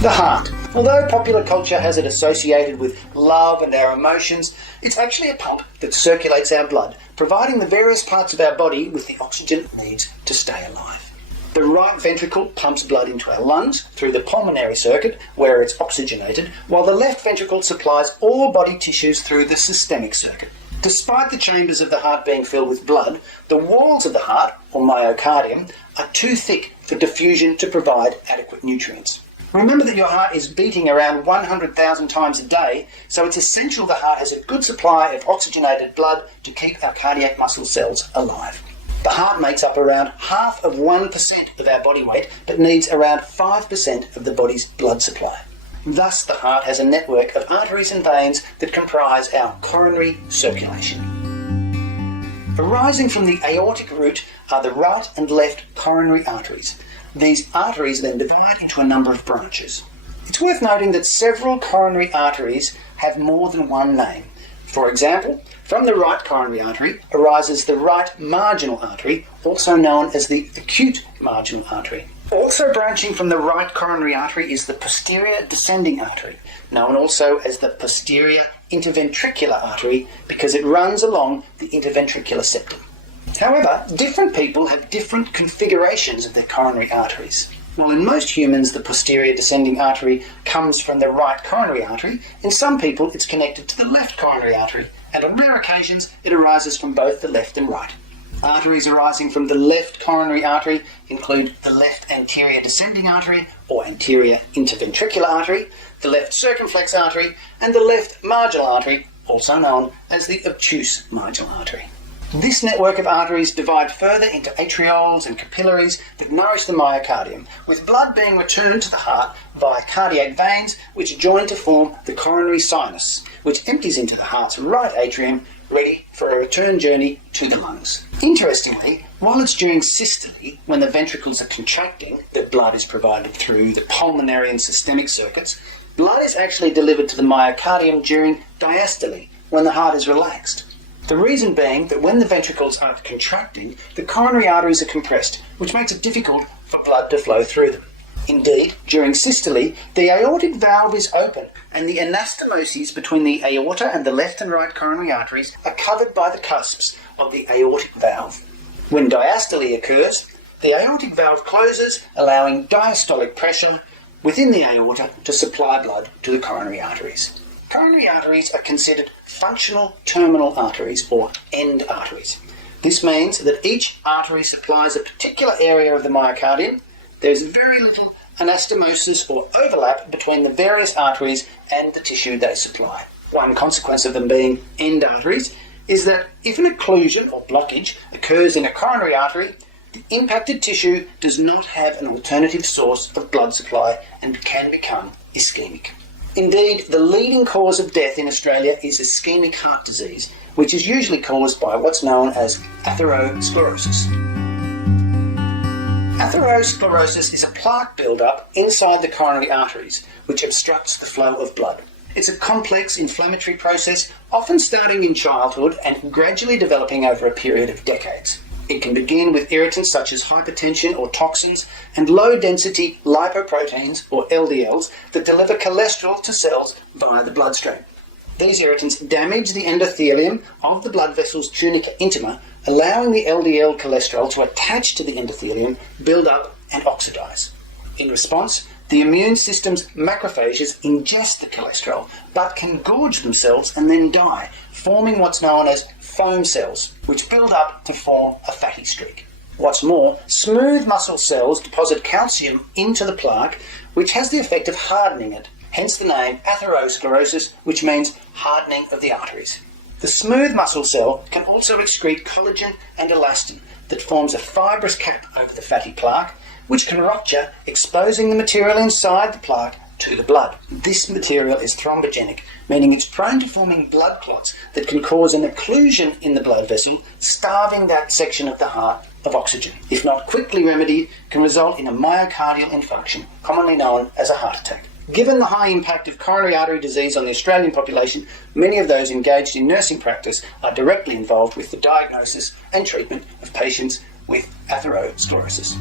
The heart. Although popular culture has it associated with love and our emotions, it's actually a pump that circulates our blood, providing the various parts of our body with the oxygen it needs to stay alive. The right ventricle pumps blood into our lungs through the pulmonary circuit, where it's oxygenated, while the left ventricle supplies all body tissues through the systemic circuit. Despite the chambers of the heart being filled with blood, the walls of the heart, or myocardium, are too thick for diffusion to provide adequate nutrients. Remember that your heart is beating around 100,000 times a day, so it's essential the heart has a good supply of oxygenated blood to keep our cardiac muscle cells alive. The heart makes up around 0.5% of our body weight, but needs around 5% of the body's blood supply. Thus, the heart has a network of arteries and veins that comprise our coronary circulation. Arising from the aortic root are the right and left coronary arteries. These arteries then divide into a number of branches. It's worth noting that several coronary arteries have more than one name. For example, from the right coronary artery arises the right marginal artery, also known as the acute marginal artery. Also branching from the right coronary artery is the posterior descending artery, known also as the posterior interventricular artery because it runs along the interventricular septum. However, different people have different configurations of their coronary arteries. While in most humans the posterior descending artery comes from the right coronary artery, in some people it's connected to the left coronary artery, and on rare occasions it arises from both the left and right. Arteries arising from the left coronary artery include the left anterior descending artery or anterior interventricular artery, the left circumflex artery, and the left marginal artery, also known as the obtuse marginal artery. This network of arteries divide further into atrioles and capillaries that nourish the myocardium, with blood being returned to the heart via cardiac veins which join to form the coronary sinus, which empties into the heart's right atrium, ready for a return journey to the lungs. Interestingly, while it's during systole, when the ventricles are contracting, the blood is provided through the pulmonary and systemic circuits, blood is actually delivered to the myocardium during diastole, when the heart is relaxed. The reason being that when the ventricles aren't contracting, the coronary arteries are compressed, which makes it difficult for blood to flow through them. Indeed, during systole, the aortic valve is open, and the anastomoses between the aorta and the left and right coronary arteries are covered by the cusps of the aortic valve. When diastole occurs, the aortic valve closes, allowing diastolic pressure within the aorta to supply blood to the coronary arteries. Coronary arteries are considered functional terminal arteries, or end arteries. This means that each artery supplies a particular area of the myocardium. There's very little anastomosis or overlap between the various arteries and the tissue they supply. One consequence of them being end arteries is that if an occlusion or blockage occurs in a coronary artery, the impacted tissue does not have an alternative source of blood supply and can become ischemic. Indeed, the leading cause of death in Australia is ischemic heart disease, which is usually caused by what's known as atherosclerosis. Atherosclerosis is a plaque build-up inside the coronary arteries, which obstructs the flow of blood. It's a complex inflammatory process, often starting in childhood and gradually developing over a period of decades. It can begin with irritants such as hypertension or toxins and low-density lipoproteins, or LDLs, that deliver cholesterol to cells via the bloodstream. These irritants damage the endothelium of the blood vessel's tunica intima, allowing the LDL cholesterol to attach to the endothelium, build up and oxidize. In response, the immune system's macrophages ingest the cholesterol, but can gorge themselves and then die, forming what's known as foam cells, which build up to form a fatty streak. What's more, smooth muscle cells deposit calcium into the plaque, which has the effect of hardening it, hence the name atherosclerosis, which means hardening of the arteries. The smooth muscle cell can also excrete collagen and elastin that forms a fibrous cap over the fatty plaque, which can rupture, exposing the material inside the plaque to the blood. This material is thrombogenic, meaning it's prone to forming blood clots that can cause an occlusion in the blood vessel, starving that section of the heart of oxygen. If not quickly remedied, can result in a myocardial infarction, commonly known as a heart attack. Given the high impact of coronary artery disease on the Australian population, many of those engaged in nursing practice are directly involved with the diagnosis and treatment of patients with atherosclerosis.